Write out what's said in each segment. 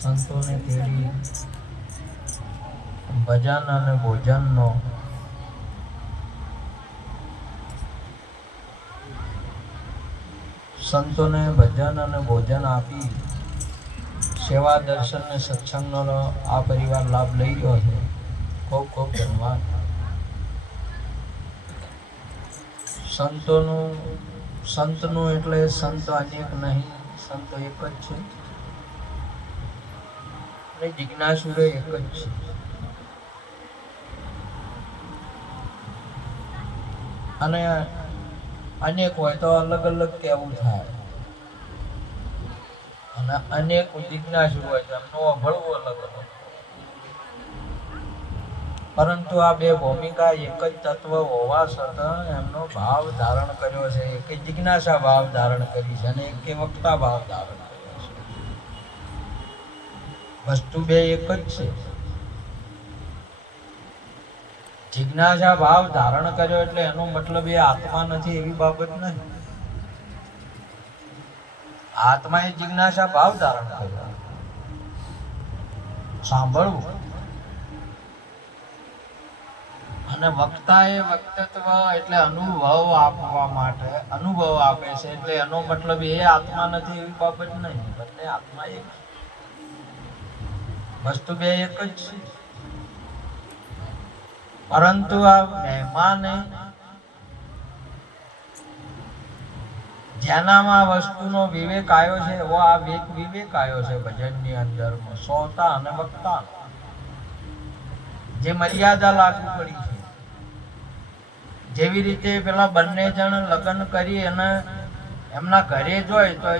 સંતોને તેડી ભજન અને ભોજનનો સંતોને ભજન અને ભોજન આપી સેવા દર્શન અને સત્સંગનો આ પરિવાર લાભ લઈ રહ્યો છે. ખૂબ ખૂબ ધન્યવાદ. સંતનું એટલે સંત અનેક નહીં, સંત એક જ છે અને જિજ્ઞાસુરે એક જ છે. અને અનેક હોય તો અલગ અલગ કેવું થાય, અને અનેક જિજ્ઞાસુ હોય તો એમનું અભળવું અલગ અલગ. પરંતુ આ બે ભૂમિકા એક જ તત્વ હોવા છતાં એમનો ભાવ ધારણ કર્યો છે. એક જિજ્ઞાસા ભાવ ધારણ કરી છે અને એક વક્તા ભાવ ધારણ કર્યો છે. વસ્તુ બે એક જ છે. જિજ્ઞાસા ભાવ ધારણ કર્યો એટલે એનો મતલબ એ આત્મા નથી એવી બાબત નહીં. આત્માએ જિજ્ઞાસા ભાવ ધારણ કર્યો, સાંભળવું. અને વક્તા એ વક્તત્વ એટલે અનુભવ આપવા માટે અનુભવ આપે છે, એટલે એનો મતલબ એ આત્મા નથી એવી બાબત નહીં. બંને આત્મા એક છે, વસ્તુ બે એક જ છે. પરંતુ આ મહેમાને જેનામાં વસ્તુનો વિવેક આવ્યો છે એવો આ વિવેક આવ્યો છે ભજનની અંદર શ્રોતા અને વક્તા, જે મર્યાદા લાગુ પડી છે. જેવી રીતે પેલા બંને જણ લગ્ન કરી અને એમના ઘરે જોય તો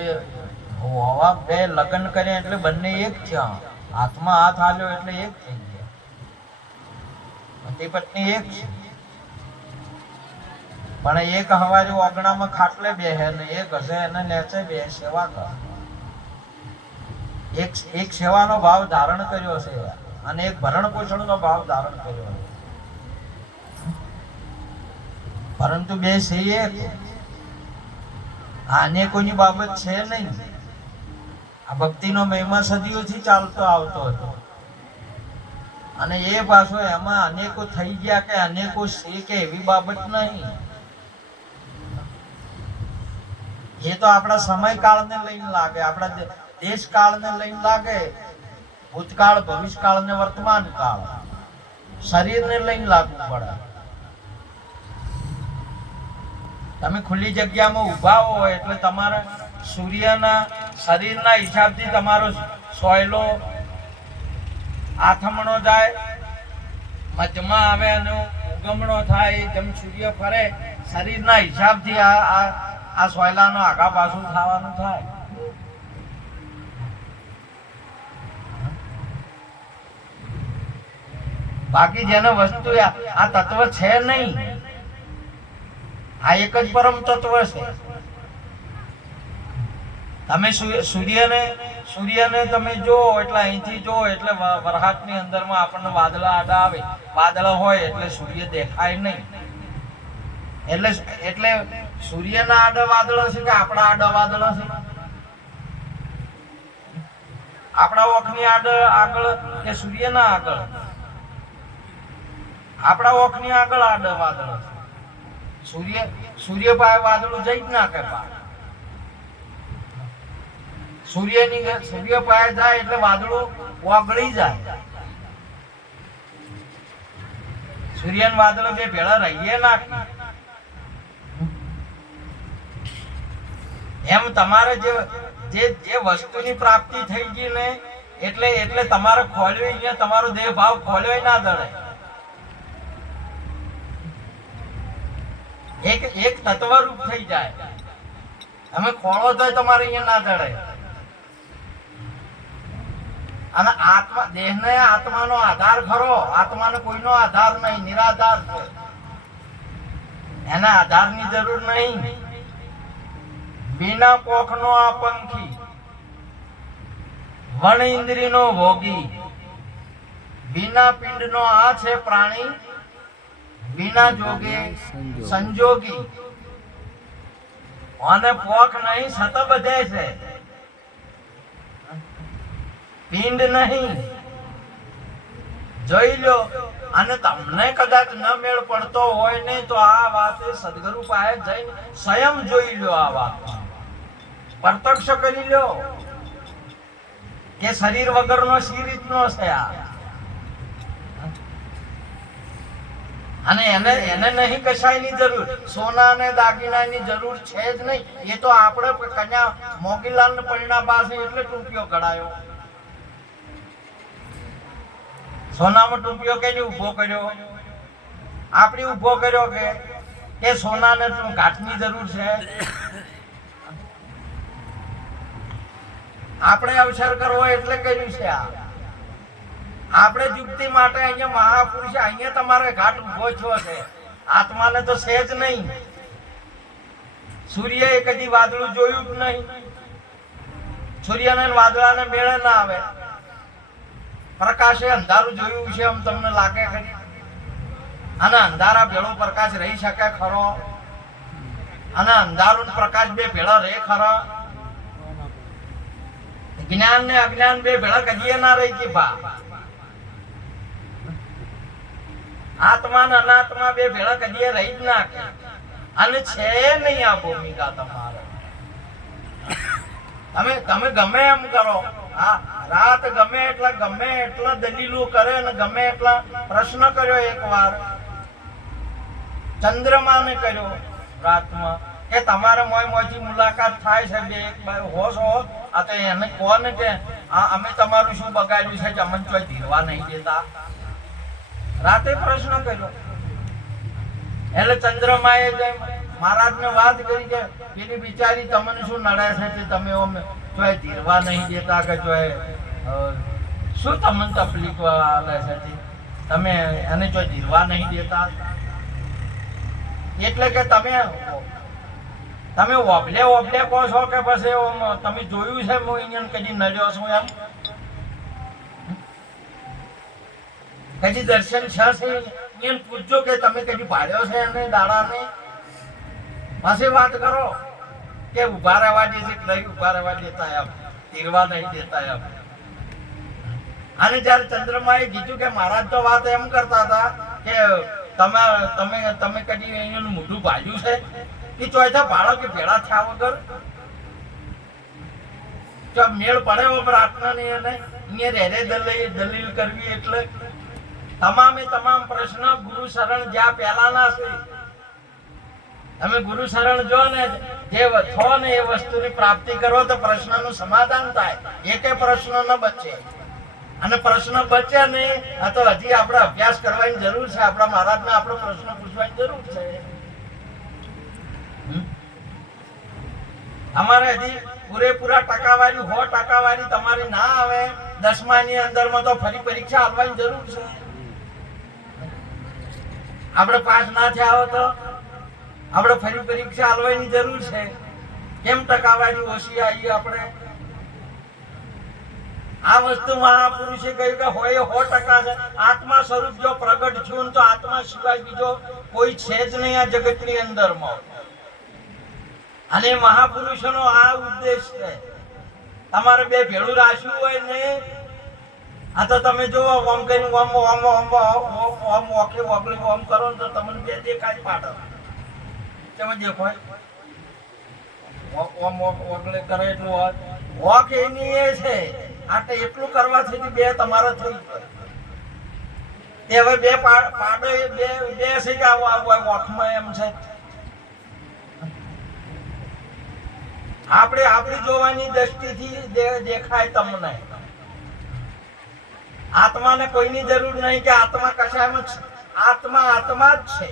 હોવા બે લગ્ન કર્યા એટલે બંને એક થયા. હાથમાં હાથ આલ્યો એટલે એક થઈ ગયા. પતિ પત્ની એક છે, પણ એક હવારે ઓગણામાં ખાટલે બેસે ને એક હશે એને નેચે બે સેવા કરે. એક સેવાનો ભાવ ધારણ કર્યો છે અને એક ભરણ પોષણનો ભાવ ધારણ કર્યો છે. પરંતુ બે છે એક. આને કોઈની બાબત છે નહીં. આ ભક્તિનો મહિમા સદીઓથી ચાલતો આવતો હતો અને એ પાછો એમાં અનેકો થઈ ગયા કે અનેકો છે કે એવી બાબત નહીં. એ તો આપણા સમયકાળને લઈને લાગે, આપણા દેશકાળને લઈને લાગે, ભૂતકાળ ભવિષ્યકાળ ને વર્તમાન કાળ, શરીરને લઈને લાગુ પડે. તમે ખુલ્લી જગ્યામાં ઊભા હો એટલે તમારા સૂર્યના શરીરના હિસાબથી તમારો સોયલો આથમણો જાય, મધ્યમાં આવે અને ઉગમણો થાય. જેમ સૂર્ય ફરે શરીરના હિસાબથી આ સોયલાનો આગા પાછું થવાનું થાય. બાકી જેને વસ્તુ આ તત્વ છે નહીં, આ એક જ પરમ તત્વ છે. તમે સૂર્યને તમે જો એટલે અહીંથી જો એટલે વરસાદની અંદરમાં આપણને વાદળા આડા આવે, વાદળ હોય એટલે સૂર્ય દેખાય નહીં. એટલે સૂર્યના આડા વાદળો છે કે આપણા આડા વાદળો છે? આપણા ઓખની આગળ કે સૂર્યના આગળ? આપણા ઓખની આગળ આડા વાદળો છે. સૂર્ય પાસે વાદળું જઈ જ ના કે સૂર્ય પાસે જાય એટલે વાદળું ઓગળી જાય. સૂર્ય ને વાદળો બે ભેળા રહીએ ના. એમ તમારે જે વસ્તુની પ્રાપ્તિ થઈ ગઈ ને એટલે તમારે ખોલ્યો અહીંયા તમારો દેહ ભાવ ખોલ્યો ના દળે. એક તત્વરૂપ થઈ જાય. તમે ખોળો તો તમારે અહીંયા ના દળે. અને આત્મા દેહને આત્માનો આધાર ખરો, આત્માનો કોઈનો આધાર નહીં, નિરાધાર છે. એના આધારની જરૂર નહીં. बिना पोखनो आ पंखी वण इंद्री नो भोगी बिना पिंड नो आ छे प्राणी बिना जोगे संजोगी અને પોખ નહીં સત બધે છે. પિંડ નહીં. જોઈ લો. અને તમને કદાચ ન મેળ પડતો હોય ને તો આ વાત સદગુરુ પાસે જઈને સ્વયં જોઈ લો. આ વાત પ્રત્યક્ષ કરી લો કે શરીર વગરનો સી રીતનો છે આ. અને એને નહીં કશાયની જરૂર, સોના ને દાગીનાની જરૂર છે જ નહીં. એ તો આપણે કન્યા મોગીલાલ ને પરિણા પાસે એટલે ટૂંપિયો કઢાયો. સોનામાં ટૂંપિયો કેની ઉભો કર્યો? આપણી ઉભો કર્યો કે સોનાને ઘાટની જરૂર છે. આપણે અવસર કરવો એટલે કર્યું છે આ. આપણે યુક્તિ માટે અહીંયા મહાપુરુષ અહીંયા તમારે ઘાટ ઉભો છો છે. આત્માને તો છે જ નહીં. સૂર્યએ કદી વાદળું જોયું જ નહીં. સૂર્યને વાદળાને મેળે ના આવે. પ્રકાશે અંધારું જોયું છે એમ તમને લાગે ખરી? અને અંધારા ભેળો પ્રકાશ રહી શકે ખરો? અને અંધારું પ્રકાશ બે ભેળા રહે ખરા? જ્ઞાન ને અજ્ઞાન બે ભેળા કદીએ ના રહી કે ભા. આત્મા ને અનાત્મા બે ભેળા કદીએ રહી જ ના કે. અને છે નહીં આ ભૂમિકા તમારે. તમે ગમે એમ કરો, આ રાત ગમે એટલા દલીલો કરે ને ગમે એટલા પ્રશ્ન કર્યો. એક વાર ચંદ્રમાને કર્યો રાતમાં કે તમારે મોયથી મુલાકાત થાય છે બે એક હોશ હો. આ તો એને કોને કે અમે તમારું શું બગાડ્યું છે કે અમને ચોય ધીરવા નહીં દેતા? રાતે પ્રશ્ન કર્યો. એટલે ચંદ્રમાએ મહારાજને વાત કરી કે પેલી બિચારી તમને શું નડે છે કે તમે ચોય ધીરવા નહીં દેતા કે ચોય શું તમને તકલીફ આવે છે તમે એને ચોય ધીરવા નહીં દેતા? એટલે કે તમે ઓબલે કહો છો કે પછી તમે જોયું છે હું અહીંયા કદી નડ્યો છું એમ? કદી દર્શન છે એમ પૂછજો કે તમે કદી ભાડ્યો છે એને દાડાને? પાછી વાત કરો કે ઉભા રહેવા દે છે, નહીં ઉભા રહેવા દેતા એમ, ધીરવા નહીં દેતા એમ. અને જયારે ચંદ્રમાએ કીધું કે મહારાજ તો વાત એમ કરતા હતા કે તમે કદી અહીંયાનું મોઢું ભાજ્યું છે કે ચોથા ભાડો કે ભેળા થયા વગર જો મેળ પડે પ્રાર્થના ને એને અહીંયા દલીલ કરવી. એટલે તમામે તમામ પ્રશ્ન ગુરુ શરણ જ્યાં પહેલાના છે. તમે ગુરુ શરણ જો ને જે થો ને એ વસ્તુની પ્રાપ્તિ કરો તો પ્રશ્નનું સમાધાન થાય. એકે પ્રશ્ન ન બચે. અને પ્રશ્ન બચે નહીં આ તો હજી આપણે અભ્યાસ કરવાની જરૂર છે. આપણા મહારાજને આપણો પ્રશ્ન પૂછવાની જરૂર છે. અમારે હજી પૂરેપૂરા ટકાવારી 100% તમારી ના આવે 10માની અંદરમાં તો ફરી પરીક્ષા આપવાની જરૂર છે. આપણે પાસ ના થયા હો તો આપણે ફરી પરીક્ષા આપવાની જરૂર છે. કેમ ટકાવારી ઓછી આવી? આપણે આ વસ્તુ મહાપુરુષે કહ્યું કે હોય 100% છે. આત્મા સ્વરૂપ જો પ્રગટ થયું તો આત્મા સિવાય બીજો કોઈ છે જ નહીં આ જગતની અંદરમાં. અને મહાપુરુષોનો આ ઉદ્દેશ છે. તમારે બે ભેળું રાખ્યું હોય ને આ તો તમે જો ઓમ કરીને ઓમ કરો ને તો તમને બે દેખાય પાડો. તમે દેખાય ઓમ ઓગલે કરે એટલું વોક એની એ છે. આ તો એટલું કરવાથી બે તમારા થઈ જાય. હવે બે પાડો બે છે કે વોકમાં એમ છે. આપણે આપણી જોવાની દ્રષ્ટિથી દેખાય તમને. આત્માને કોઈની જરૂર નહીં કે આત્મા કશાયમાં આત્મા જ છે.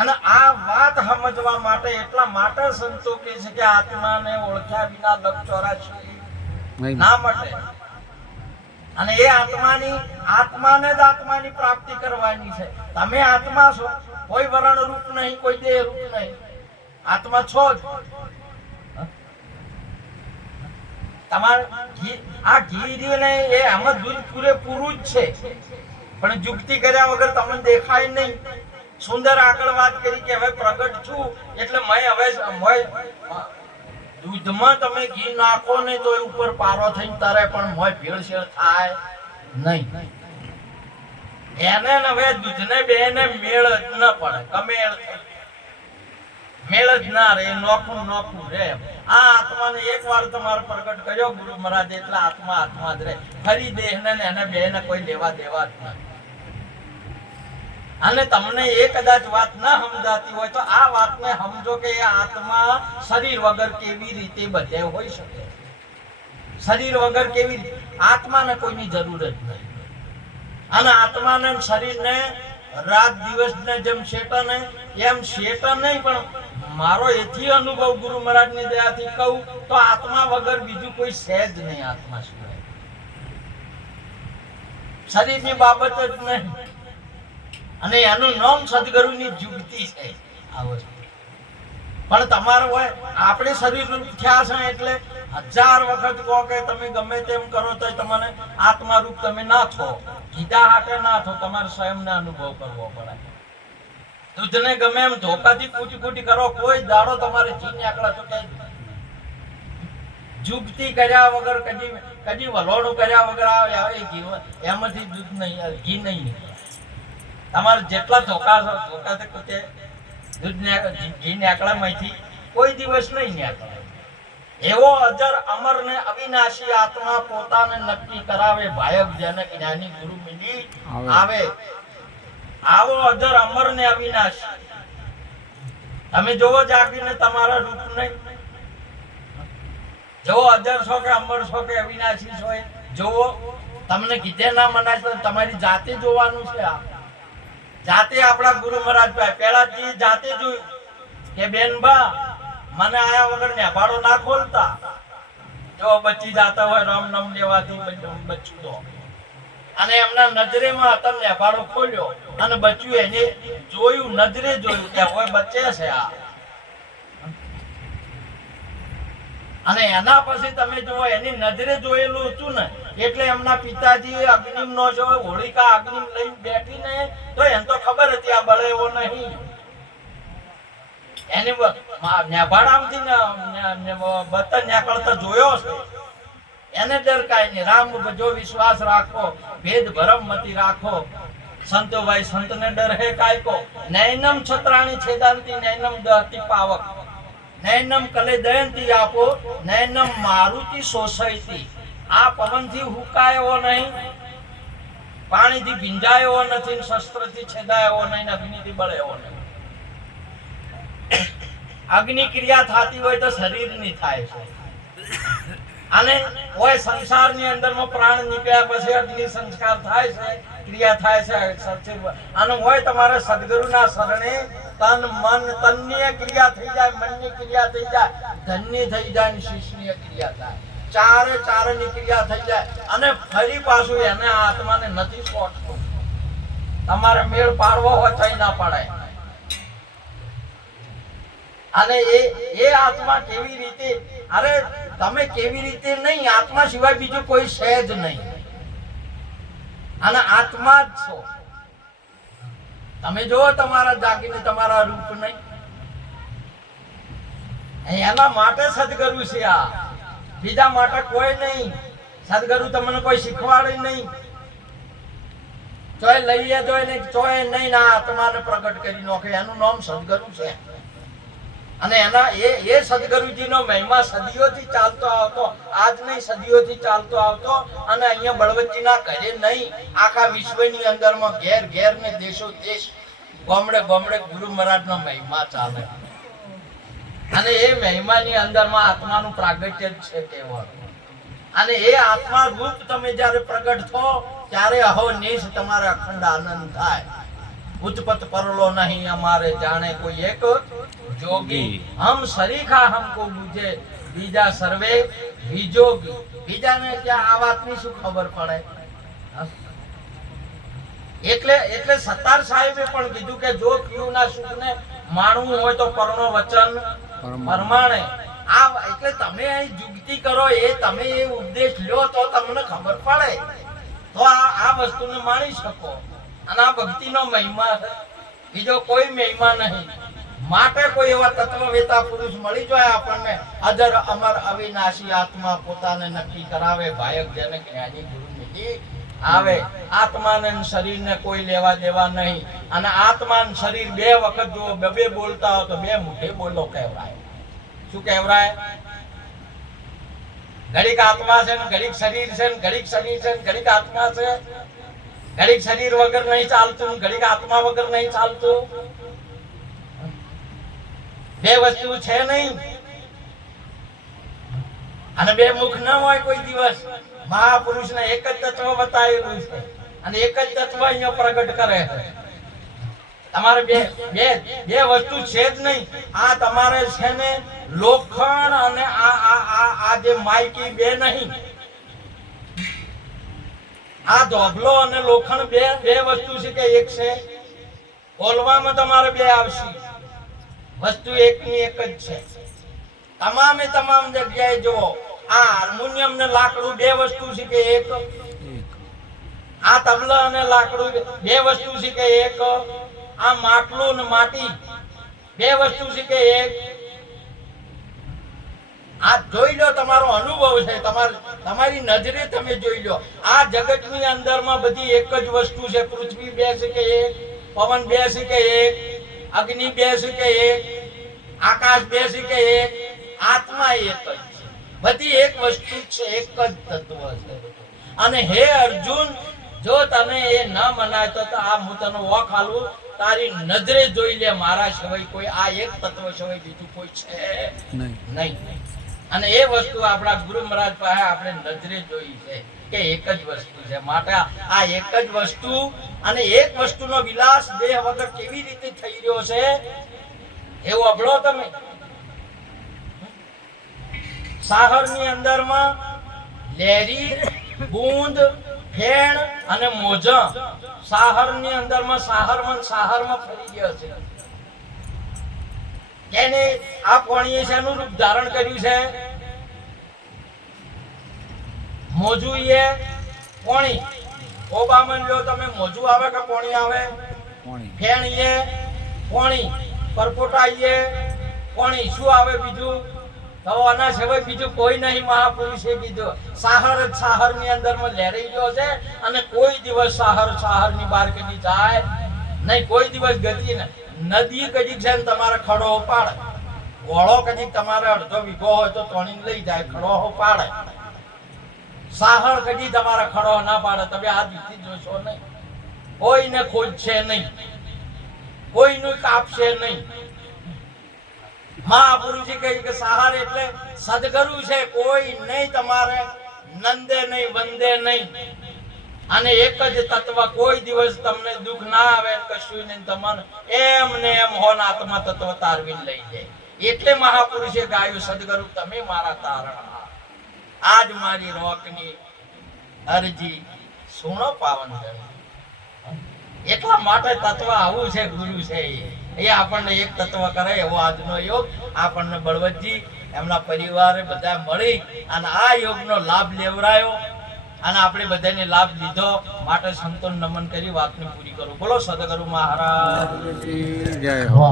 અને આ વાત સમજવા માટે એટલા માટે સંતો કહે છે કે આત્માને ઓળખ્યા વિના લગ 84 ના મળે. અને એ આત્માને જ આત્માની પ્રાપ્તિ કરવાની છે. તમે આત્મા છો, કોઈ વર્ણ રૂપ નહીં, કોઈ દેહ રૂપ નહીં. આત્મા છો જ. તમારે આ ઘી ને એ આમાં દૂધ પૂરેપૂરું જ છે. પણ યુક્તિ કર્યા વગર તમને દેખાય નહીં. સુંદર આગળ વાત કરી કે હવે પ્રગટ છું એટલે મેં હવે દૂધમાં તમે ઘી નાખો ને તો એ ઉપર પારો થઈને તરે, પણ મોય ભેળસેળ થાય નહીં. એને ને હવે દૂધને બેને મેળ જ ન પડે, કમેળ થઈ મેળ જ ના રે, નોખું નોખું રે. આ આત્માને એકવાર તમારે પ્રગટ કર્યો ગુરુ મહારાજ એટલે આત્મા આત્મા જ રહે. ફરી દેહને ને એને બેને કોઈ લેવા દેવા જ નહીં. અને તમને એ કદાચ વાત ના સમજાતી હોય તો આ વાતને સમજો કે એ આત્મા શરીર વગર કેવી રીતે બધે હોઈ શકે. શરીર વગર કેવી રીતે? આત્માને કોઈની જરૂર જ નહીં. અને આત્માને શરીરને રાત દિવસને જેમ શેટને એમ શેટન નહીં, પણ મારો એથી અનુભવ ગુરુ મહારાજની દયાથી કહું તો આત્મા વગર બીજું કોઈ સહેજ નહીં. આત્મા સિવાય શરીરની બાબત જ નહીં. અને એનું નામ સદગુરુની જુગતી છે આ વસ્તુ. પણ તમારું હોય આપણે શરીર રૂપ થયા છે એટલે 1000 વખત કહો કે તમે ગમે તેમ કરો તો તમને આત્મા રૂપ તમે ના થો, કીધા હાટે ના થો, તમારે સ્વયંને અનુભવ કરવો પડે. દૂધને ગમે એમ ધોકાથી કૂટી કૂટી કરો, કોઈ દાડો તમારે જીને આકડા ચૂકે જુગતી કર્યા વગર કદી વલોણું કર્યા વગર આવે એમાંથી દૂધ નહીં, ઘી નહીં. તમારે જેટલા ધોકાથી કૂટે દૂધને ઘીને આકડામાંથી કોઈ દિવસ નહીં નીકળે. એવો અજર અમર ને અવિનાશી આત્મા પોતાને નક્કી કરાવે, ભાયક જેને જ્ઞાની ગુરુ મિલી આવે. આવો અજર અમર ને અવિનાશી તમે જોવો જાગીને તમારા રૂપ નહીં. જો અજર છો કે અમર છો કે અવિનાશી છો જોવો. તમને કીધે ના મનાય તો તમારી જાતે જોવાનું છે. આ જાતે આપણા ગુરુ મહારાજ પેલાથી જાતે જોયું કે બેન બા મને આયા વગર નેભાડો ના ખોલતા. જો બચી જાતા હોય રામ નામ લેવાથી બચ્યું તો, અને એમના નજરેમાં હતા નેભાડો ખોલ્યો અને બચ્યું એને જોયું, નજરે જોયું કે હોય બચે છે આ. અને એના પછી તમે જો એની નજરે જોયેલું હતું ને એટલે એમના પિતાજી અગ્નિમ નો જો હોળિકા અગ્નિમ લઈને બેઠી ને તો એમ તો ખબર હતી આ બળે એવો નહીં. એની નેભાડામથી બતન નીકળતા જોયો છે. એને ડર કાંઈ નહીં. રામ જો વિશ્વાસ રાખો, ભેદ ભરમ મતી રાખો. સંતો ભાઈ સંતને ડર હે કાયકો. નૈનમ છત્રાણી છેદાંતી નૈનમ દહતી પાવક. નૈનમ કલે દયંતી આપો નૈનમ મારુતિ શોષયતી. આ પવનથી હુકાયો નહીં, પાણીથી ભીંજાયો નથી, શસ્ત્રથી છેદાયો નહીં, અગ્નિથી બળ્યો નહીં. અગ્નિ ક્રિયા થતી હોય તો શરીરની થાય છે. અને કોઈ સંસારની અંદરમાં પ્રાણ નીકળ્યા પછી અગ્નિ સંસ્કાર થાય છે, ક્રિયા થાય છે. અને હોય તમારે સદગુરુના શરણે તન મન તનની ક્રિયા થઈ જાય, મનની ક્રિયા થઈ જાય, ધનની થઈ જાય અને શિષ્યની ક્રિયા થાય. ચારની ક્રિયા થઈ જાય અને ફરી પાછું એને આત્માને નથી છોડતું. તમારે મેળ પાડવો હોય તો ના પડાય. અને એ આત્મા કેવી રીતે, અરે તમે કેવી રીતે નહીં, આત્મા સિવાય બીજું કોઈ છે જ નહીં. અને આત્મા જ છો તમે. જો તમારા જાગીને તમારા રૂપ નહીં, એના માટે સદગુરુ છે આ, બીજા માટે કોઈ નહીં. સદગુરુ તમને કોઈ શીખવાડે નહીં. ચોય લઈએ જોય ને ચોય નહીં, ના આત્માને પ્રગટ કરી નાખે. એનું નામ સદગુરુ છે. અને એના એ સદગુરુજીનો મહિમા સદીઓથી ચાલતો આવતો, આજ નહીં સદીઓથી ચાલતો આવતો. અને અહીંયા બળવંતજીના ઘરે નહીં, આખા વિશ્વની અંદરમાં ઘેર ઘેર ને દેશો દેશ ગામડે ગામડે ગુરુ મહારાજનો મહિમા ચાલે. અને એ મહિમાની અંદરમાં આત્માનું પ્રાગટ્ય જ છે કેવળ. અને એ આત્મા રૂપ તમે જ્યારે પ્રગટ થો ત્યારે અહોનિશ તમારે અખંડ આનંદ થાય. ઉત્પત પરલો નહીં અમારે જાણે કોઈ એક જોગી. હમ સરીખા હમકો બુझे બીજા સર્વે વિજોગી. બીજાને ક્યાં આ વાતની શું ખબર પડે? એટલે સત્તાર સાહેબે પણ કીધું કે જો પીયુના સુખને માણવું હોય તો પરનો વચન પરમાણે. આ એટલે તમે અહીં જુગતી કરો, એ તમે એ ઉપદેશ લ્યો તો તમને ખબર પડે, તો આ વસ્તુને માણી શકો. અને આ ભક્તિનો મહિમા છે, બીજો કોઈ મહિમા નહીં. માટે કોઈ એવા તત્વવેતા પુરુષ મળી જાય આપણને અજર અમર અવિનાશી આત્મા પોતાને નક્કી કરાવે ભાયક જેને જ્ઞાની ગુરુ નિધિ આવે આત્માને અને શરીરને કોઈ લેવા દેવા નહીં અને આત્મા અને શરીર બે વખત જો બે બોલતા હોય તો બે મુઠ્ઠી બોલો કહેવાય શું કહેવાય ઘડીક આત્મા છે ને ઘડીક શરીર છે ને ઘડીક શરીર છે ને ઘડીક આત્મા છે ઘડીક શરીર વગર નહીં ચાલતું ઘડીક આત્મા વગર નહીં ચાલતું બે વસ્તુ છે નહીં અને બે મુખ ન હોય કોઈ દિવસ મહાપુરુષને એક જ તત્વ બતાવેલું છે અને એક જ તત્વ અહીંયા પ્રગટ કરે છે તમારે બે બે બે વસ્તુ છે જ નહીં આ તમારે છે ને લોખંડ અને આ જે માઇકી બે નહીં આ ધોબલો અને લોખંડ બે બે વસ્તુ છે કે એક છે બોલવામાં તમારે બે આવશે વસ્તુ એકની એક જ છે તમામે તમામ જગ્યાએ જો આ હાર્મોનિયમ ને લાકડું બે વસ્તુ છે કે એક આ તબલા અને લાકડું બે વસ્તુ છે કે એક આ માટલું ને માટી બે વસ્તુ છે કે એક આ જોઈ લો તમારો અનુભવ છે તમારી નજરે તમે જોઈ લો આ જગતની અંદરમાં બધી એક જ વસ્તુ છે પૃથ્વી બે છે કે એક પવન બે છે કે એક અગ્નિ બે છે કે એક આકાશ બે છે કે એક આત્મા એક જ છે બધી એક વસ્તુ છે એક જ તત્વ છે અને હે અર્જુન જો તને એ ન મનાય તો આ હું તને વોક હાલું તારી નજરે જોઈ લે મારા સિવાય કોઈ આ એક તત્વ સિવાય બીજું કોઈ છે નહીં અને એ વસ્તુ આપણા ગુરુ મહારાજ પાસે આપણે નજરે જોઈ છે કે એક જ વસ્તુ છે માટે આ એક જ વસ્તુ અને એક વસ્તુનો વિલાસ દેહ વગર કેવી રીતે થઈ રહ્યો છે એવું અભળો તમે સાહરની અંદરમાં લેરી બૂંદ ફેણ અને મોજા સાહરની અંદરમાં સાહરમાં ફરી ગયો છે એને આ પાણીએ શેનું રૂપ ધારણ કર્યું છે મોજું એ પાણી ઓબામન લ્યો તમે મોજું આવે કે પાણી આવે ફેણ એ પાણી પરપોટા એ પાણી શું આવે બીજું તો આના સિવાય બીજું કોઈ નહીં મહાપુરુષે કીધું સાહર જ સાહરની અંદરમાં લહેરાઈ ગયો છે અને કોઈ દિવસ સાહરની બહાર કદી જાય નહીં કોઈ દિવસ ગતિ ને નદી કદી છે ને તમારે ખડો પાડે ઘોડો કદી તમારે અડધો વીઘો હોય તો તોણી લઈ જાય ખડો પાડે સાહર કદી તમારે ખડો ના પાડે તમે આ દીથી જોશો નહીં કોઈને ખોજશે નહીં કોઈનું કાપશે નહીં મહાપુરુષે કહ્યું કે સાહર એટલે સદગુરુ છે કોઈ નહીં તમારે નંદે નહીં વંદે નહીં અને એક જ તત્વ કોઈ દિવસ તમને દુઃખ ના આવે કશું નહીં તમને એમ ને એમ હોન આત્મા તત્વ તારવી લઈ જાય એટલે મહાપુરુષે ગાયું સદગુરુ તમે મારા તારણ આજ મારી રોકની અરજી સુણો પાવન કરી એટલા માટે તત્વ આવું છે ગુરુ છે એ આપણને એક તત્વ કરે એવો આજનો યોગ આપણને બળવંતજી એમના પરિવારે બધા મળી અને આ યોગનો લાભ લેવરાયો અને આપણે બધાને લાભ લીધો માટે સંતોન નમન કરી વાતને પૂરી કરું બોલો સદગુરુ મહારાજ જય હો.